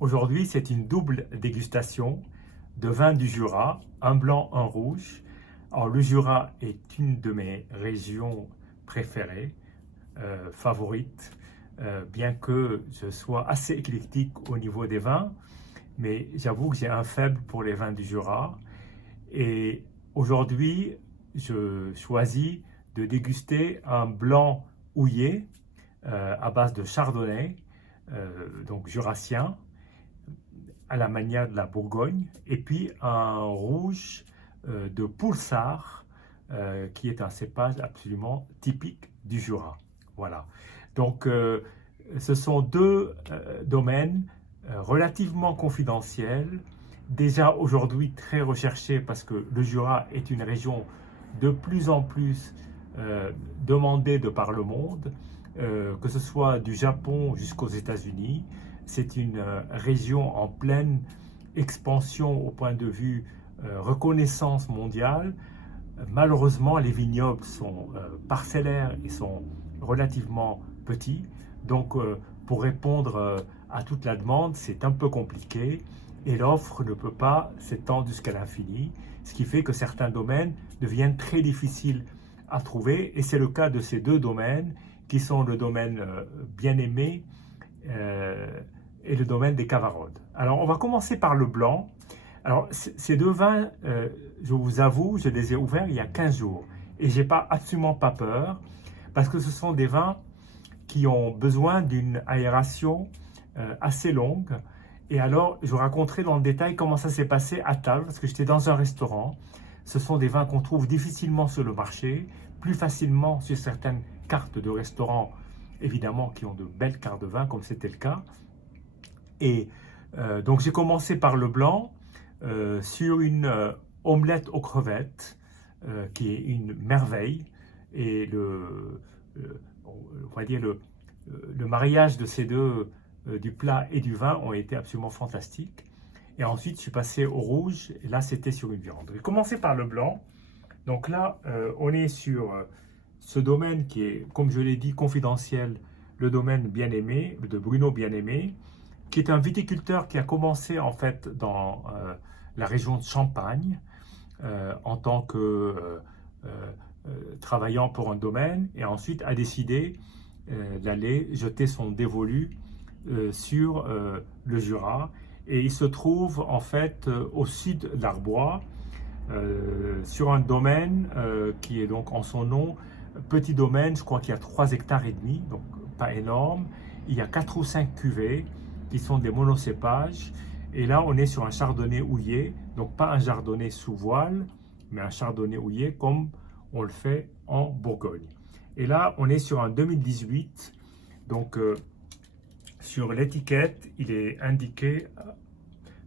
Aujourd'hui, c'est une double dégustation de vins du Jura, un blanc, un rouge. Alors, le Jura est une de mes régions préférées, favorites, bien que je sois assez éclectique au niveau des vins, mais j'avoue que j'ai un faible pour les vins du Jura. Et aujourd'hui, je choisis de déguster un blanc houillé à base de chardonnay, donc jurassien, à la manière de la Bourgogne, et puis un rouge de Poulsard, qui est un cépage absolument typique du Jura. Voilà. Donc, ce sont deux domaines relativement confidentiels, déjà aujourd'hui très recherchés parce que le Jura est une région de plus en plus demandée de par le monde, que ce soit du Japon jusqu'aux États-Unis. C'est une région en pleine expansion au point de vue reconnaissance mondiale. Malheureusement, les vignobles sont parcellaires et sont relativement petits. Donc, pour répondre à toute la demande, c'est un peu compliqué et l'offre ne peut pas s'étendre jusqu'à l'infini, ce qui fait que certains domaines deviennent très difficiles à trouver. Et c'est le cas de ces deux domaines qui sont le domaine bien-aimé et le domaine des Cavarodes. Alors, on va commencer par le blanc. Alors, ces deux vins, je vous avoue, je les ai ouverts il y a 15 jours. Et j'ai absolument pas peur, parce que ce sont des vins qui ont besoin d'une aération assez longue. Et alors, je vous raconterai dans le détail comment ça s'est passé à table, parce que j'étais dans un restaurant. Ce sont des vins qu'on trouve difficilement sur le marché, plus facilement sur certaines cartes de restaurants, évidemment, qui ont de belles cartes de vin, comme c'était le cas. Et donc, j'ai commencé par le blanc, sur une omelette aux crevettes, qui est une merveille. Et on va dire le mariage de ces deux, du plat et du vin, ont été absolument fantastiques. Et ensuite, je suis passé au rouge, et là, c'était sur une viande. J'ai commencé par le blanc. Donc là, on est sur ce domaine qui est, comme je l'ai dit, confidentiel, le domaine Bien-Aimé, de Bruno Bien-Aimé, qui est un viticulteur qui a commencé en fait dans la région de Champagne, en tant que travaillant pour un domaine, et ensuite a décidé d'aller jeter son dévolu sur le Jura. Et il se trouve en fait au sud d'Arbois, sur un domaine qui est donc en son nom, petit domaine, je crois qu'il y a 3 hectares et demi, donc pas énorme. Il y a 4 ou 5 cuvées qui sont des monocépages. Et là, on est sur un chardonnay houillé, donc pas un chardonnay sous voile, mais un chardonnay houillé comme on le fait en Bourgogne. Et là, on est sur un 2018, donc sur l'étiquette, il est indiqué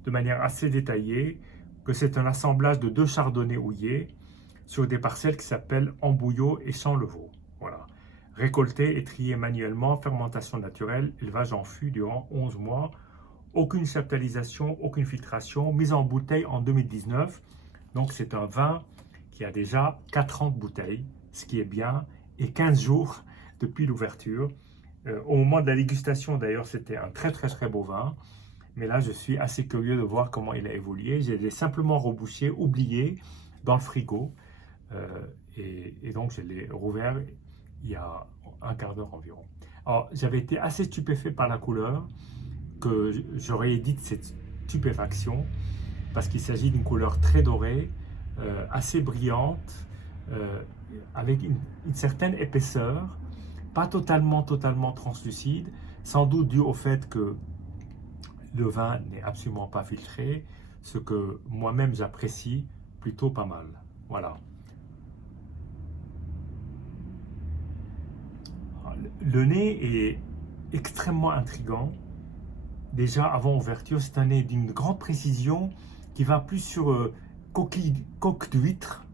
de manière assez détaillée que c'est un assemblage de 2 chardonnays houillés sur des parcelles qui s'appellent Embouillot et Champ-le-Vaux. Voilà. Récolté et trié manuellement, fermentation naturelle, élevage en fût durant 11 mois, aucune chaptalisation, aucune filtration, mise en bouteille en 2019. Donc c'est un vin qui a déjà 4 ans de bouteille, ce qui est bien, et 15 jours depuis l'ouverture. Au moment de la dégustation d'ailleurs, c'était un très très très beau vin. Mais là, je suis assez curieux de voir comment il a évolué. Je l'ai simplement rebouché, oublié dans le frigo. Et donc, je l'ai rouvert il y a un quart d'heure environ. Alors, j'avais été assez stupéfait par la couleur, que j'aurais dit de cette stupéfaction, parce qu'il s'agit d'une couleur très dorée, assez brillante, avec une certaine épaisseur, pas totalement translucide, sans doute dû au fait que le vin n'est absolument pas filtré, ce que moi-même j'apprécie plutôt pas mal. Voilà. Le nez est extrêmement intriguant. Déjà avant ouverture, c'est un nez d'une grande précision qui va plus sur coque d'huître,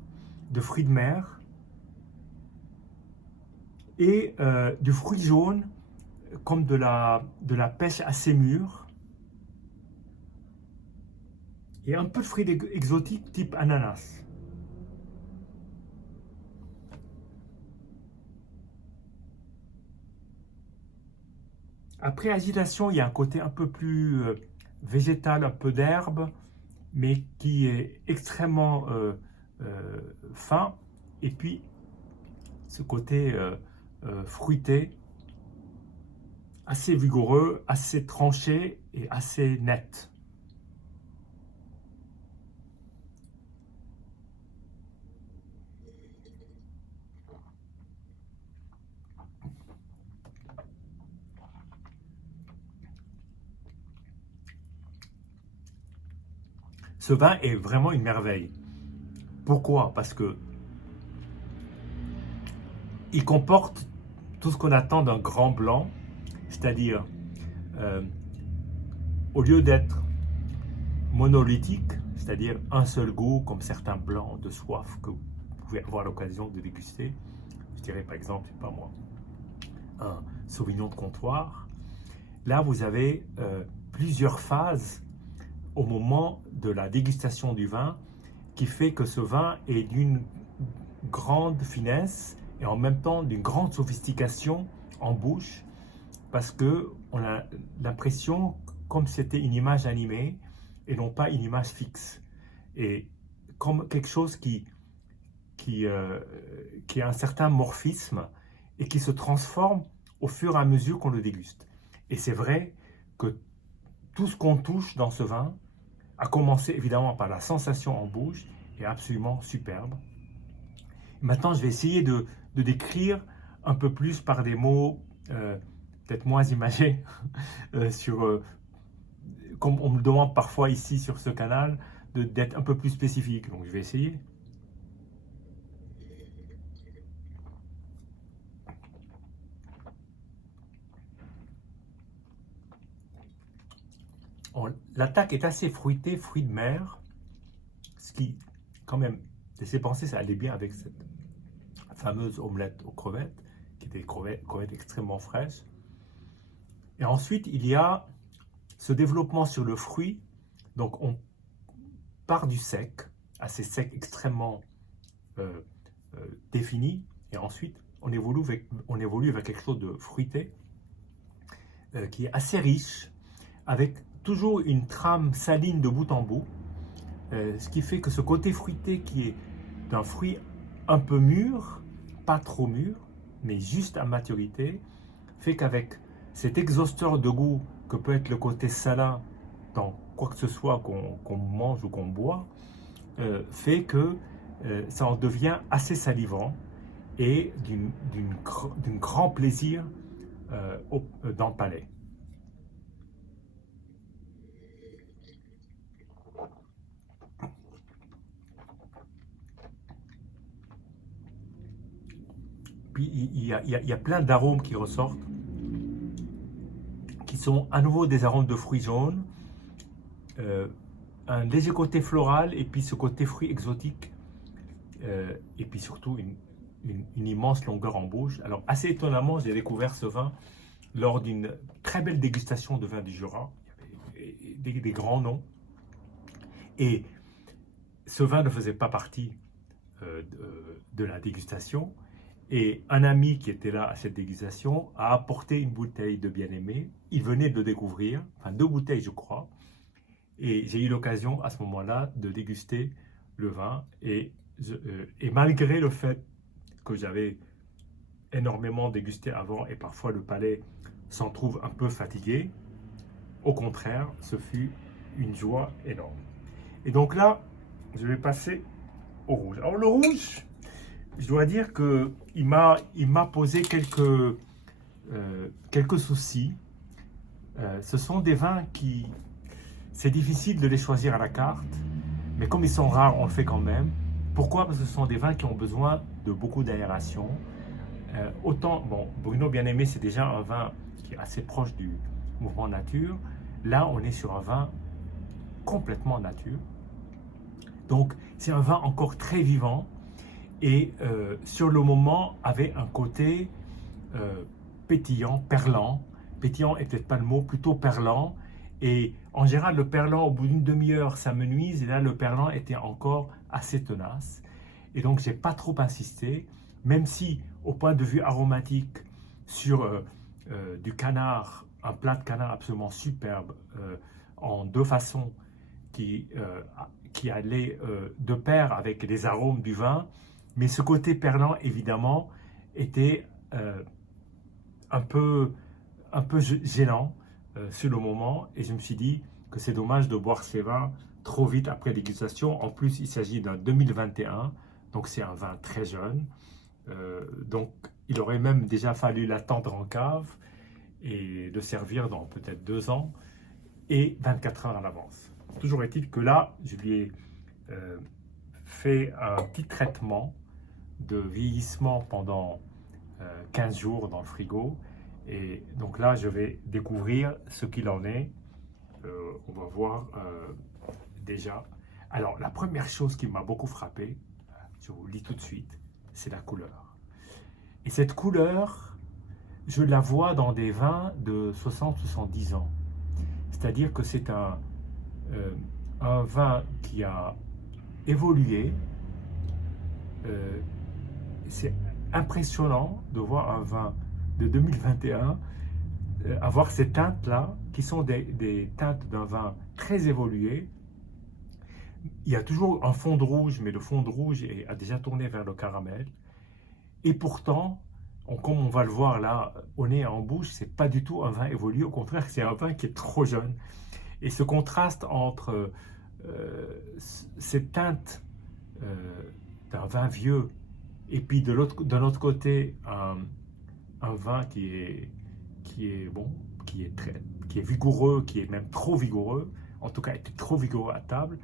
de fruits de mer et du fruit jaune, comme de la pêche assez mûre. Et un peu de fruits exotiques type ananas. Après agitation, il y a un côté un peu plus végétal, un peu d'herbe, mais qui est extrêmement fin. Et puis ce côté fruité, assez vigoureux, assez tranché et assez net. Ce vin est vraiment une merveille. Pourquoi? Parce que il comporte tout ce qu'on attend d'un grand blanc, c'est-à-dire euh, au lieu d'être monolithique, c'est-à-dire un seul goût comme certains blancs de soif que vous pouvez avoir l'occasion de déguster, je dirais par exemple, pas moi, un Sauvignon de comptoir. Là, vous avez plusieurs phases au moment de la dégustation du vin qui fait que ce vin est d'une grande finesse et en même temps d'une grande sophistication en bouche parce que on a l'impression comme si c'était une image animée et non pas une image fixe et comme quelque chose qui a un certain morphisme et qui se transforme au fur et à mesure qu'on le déguste. Et c'est vrai que tout ce qu'on touche dans ce vin, à commencer évidemment par la sensation en bouche, est absolument superbe. Maintenant, je vais essayer de décrire un peu plus par des mots peut-être moins imagés, comme on me demande parfois ici sur ce canal, d'être un peu plus spécifique. Donc je vais essayer. L'attaque est assez fruitée, fruits de mer, ce qui, quand même, laissait penser ça allait bien avec cette fameuse omelette aux crevettes, qui était des crevettes extrêmement fraîches. Et ensuite, il y a ce développement sur le fruit. Donc, on part du sec, assez sec, extrêmement euh, défini, et ensuite, on évolue vers quelque chose de fruité, qui est assez riche, avec toujours une trame saline de bout en bout, ce qui fait que ce côté fruité qui est d'un fruit un peu mûr, pas trop mûr, mais juste à maturité, fait qu'avec cet exhausteur de goût que peut être le côté salin dans quoi que ce soit qu'on mange ou qu'on boit, fait que ça en devient assez salivant et d'un grand plaisir dans le palais. Puis il y a plein d'arômes qui ressortent, qui sont à nouveau des arômes de fruits jaunes, un léger côté floral et puis ce côté fruit exotique, et puis surtout une immense longueur en bouche. Alors assez étonnamment, j'ai découvert ce vin lors d'une très belle dégustation de vin du Jura, des grands noms, et ce vin ne faisait pas partie de la dégustation. Et un ami qui était là à cette dégustation a apporté une bouteille de bien-aimé. Il venait de le découvrir, enfin 2 bouteilles je crois. Et j'ai eu l'occasion à ce moment-là de déguster le vin. Et malgré le fait que j'avais énormément dégusté avant et parfois le palais s'en trouve un peu fatigué, au contraire, ce fut une joie énorme. Et donc là, je vais passer au rouge. Alors le rouge, je dois dire qu'il m'a posé quelques soucis. Ce sont des vins qui, c'est difficile de les choisir à la carte, mais comme ils sont rares, on le fait quand même. Pourquoi? Parce que ce sont des vins qui ont besoin de beaucoup d'aération. Autant, bon, Bruno Bien-Aimé, c'est déjà un vin qui est assez proche du mouvement nature. Là, on est sur un vin complètement nature. Donc, c'est un vin encore très vivant et sur le moment avait un côté pétillant, perlant. Pétillant est peut-être pas le mot, plutôt perlant. Et en général, le perlant, au bout d'une demi-heure, ça me nuise. Et là, le perlant était encore assez tenace. Et donc, j'ai pas trop insisté, même si, au point de vue aromatique, sur du canard, un plat de canard absolument superbe, en deux façons qui, qui allaient de pair avec les arômes du vin, mais ce côté perlant, évidemment, était un peu gênant sur le moment, et je me suis dit que c'est dommage de boire ces vins trop vite après dégustation. En plus, il s'agit d'un 2021, donc c'est un vin très jeune. Donc, il aurait même déjà fallu l'attendre en cave et le servir dans peut-être 2 ans et 24 heures à l'avance. Toujours est-il que là, je lui ai fait un petit traitement de vieillissement pendant 15 jours dans le frigo. Et donc là, je vais découvrir ce qu'il en est. On va voir déjà. Alors, la première chose qui m'a beaucoup frappé, je vous le dis tout de suite, c'est la couleur. Et cette couleur, je la vois dans des vins de 60-70 ans. C'est-à-dire que c'est un vin qui a évolué. C'est impressionnant de voir un vin de 2021 avoir ces teintes-là, qui sont des teintes d'un vin très évolué. Il y a toujours un fond de rouge, mais le fond de rouge a déjà tourné vers le caramel. Et pourtant, comme on va le voir là, au nez et en bouche, c'est pas du tout un vin évolué. Au contraire, c'est un vin qui est trop jeune. Et ce contraste entre cette teinte d'un vin vieux et puis d'un autre côté un vin qui est bon, qui est vigoureux, qui est même trop vigoureux, en tout cas était trop vigoureux à table.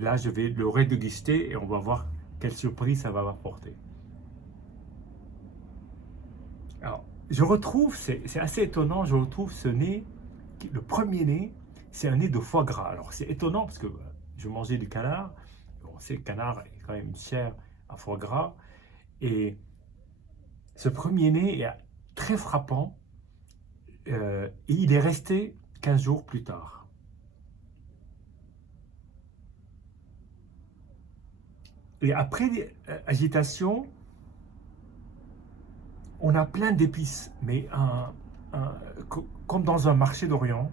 Là, je vais le redéguster et on va voir quelle surprise ça va m'apporter. Alors, je retrouve, c'est assez étonnant, je retrouve ce nez, le premier nez, c'est un nez de foie gras. Alors, c'est étonnant parce que je mangeais du canard, on sait que le canard est quand même une chair à foie gras, et ce premier nez est très frappant, et il est resté 15 jours plus tard. Et après agitation, on a plein d'épices, mais comme dans un marché d'Orient,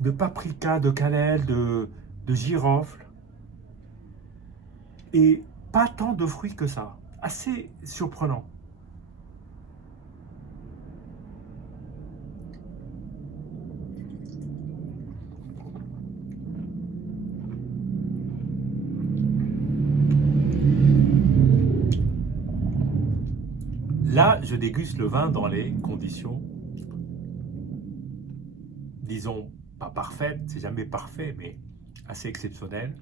de paprika, de cannelle, de girofle, et pas tant de fruits que ça. Assez surprenant. Là, je déguste le vin dans les conditions, disons, pas parfaites, c'est jamais parfait, mais assez exceptionnelles.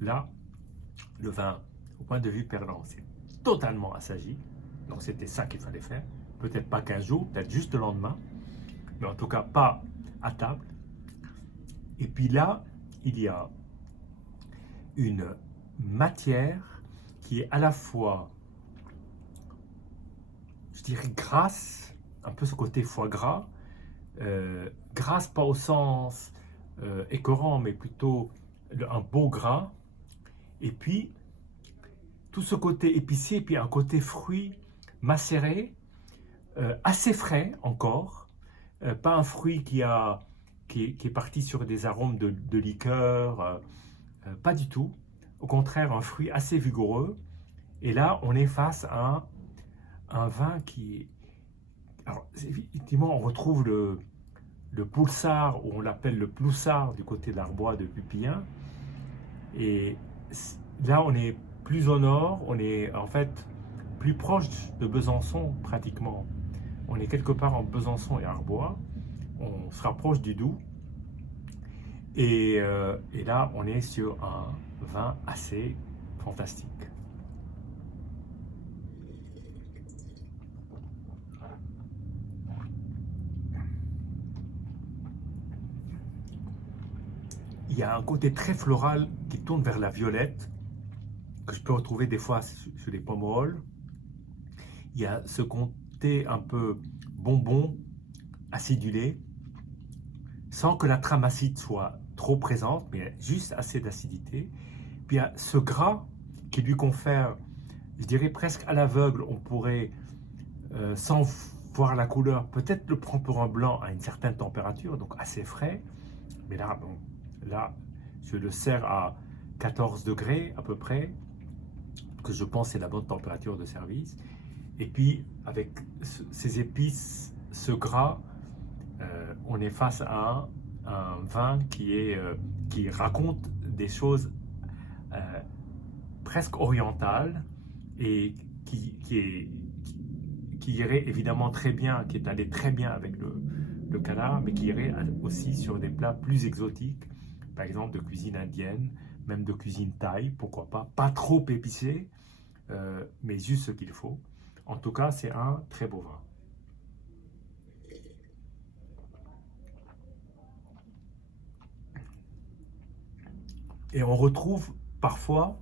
Là, le vin, au point de vue perlant, c'est totalement assagi. Donc c'était ça qu'il fallait faire. Peut-être pas 15 jours, peut-être juste le lendemain, mais en tout cas pas à table. Et puis là, il y a une matière qui est à la fois, je dirais, grasse, un peu ce côté foie gras, grasse pas au sens écœurant, mais plutôt un beau gras, et puis tout ce côté épicé, et puis un côté fruit macéré, assez frais encore, pas un fruit qui est parti sur des arômes de liqueur, pas du tout, au contraire un fruit assez vigoureux, et là on est face à un vin qui... Alors effectivement on retrouve le Poulsard, ou on l'appelle le Ploussard du côté d'Arbois de Pupillin, et là on est plus au nord, on est en fait plus proche de Besançon pratiquement. On est quelque part en Besançon et Arbois, on se rapproche du Doubs, et là on est sur un vin assez fantastique. Il y a un côté très floral qui tourne vers la violette, que je peux retrouver des fois sur les pomerols. Il y a ce côté un peu bonbon, acidulé, sans que la trame acide soit trop présente, mais juste assez d'acidité. Puis il y a ce gras qui lui confère, je dirais presque à l'aveugle, on pourrait, sans voir la couleur, peut-être le prendre pour un blanc à une certaine température, donc assez frais. Mais là, bon, là, je le sers à 14 degrés à peu près, que je pense c'est la bonne température de service. Et puis, avec ces épices, ce gras, on est face à un vin qui raconte des choses presque orientales et qui irait évidemment très bien, qui est allé très bien avec le canard, mais qui irait aussi sur des plats plus exotiques, par exemple de cuisine indienne, même de cuisine thaï, pourquoi pas. Pas trop épicé, mais juste ce qu'il faut. En tout cas, c'est un très beau vin. Et on retrouve parfois,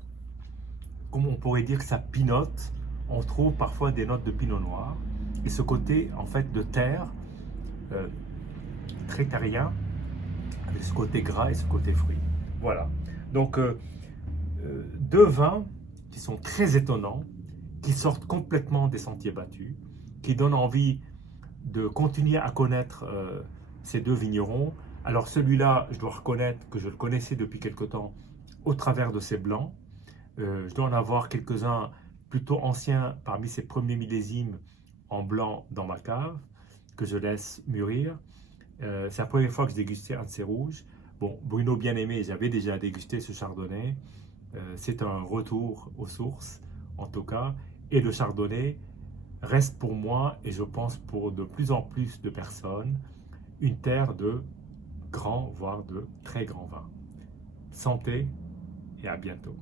comme on pourrait dire que ça pinote, on trouve parfois des notes de pinot noir. Et ce côté, en fait, de terre, euh, très terrien, avec ce côté gras et ce côté fruit. Voilà. Donc, deux vins qui sont très étonnants, qui sortent complètement des sentiers battus, qui donnent envie de continuer à connaître ces deux vignerons. Alors celui-là, je dois reconnaître que je le connaissais depuis quelque temps au travers de ses blancs. Je dois en avoir quelques-uns plutôt anciens parmi ces premiers millésimes en blanc dans ma cave, que je laisse mûrir. C'est la première fois que je dégustais un de ces rouges. Bon, Bruno bien-aimé, j'avais déjà dégusté ce chardonnay. C'est un retour aux sources, en tout cas. Et le chardonnay reste pour moi, et je pense pour de plus en plus de personnes, une terre de grands, voire de très grands vins. Santé et à bientôt.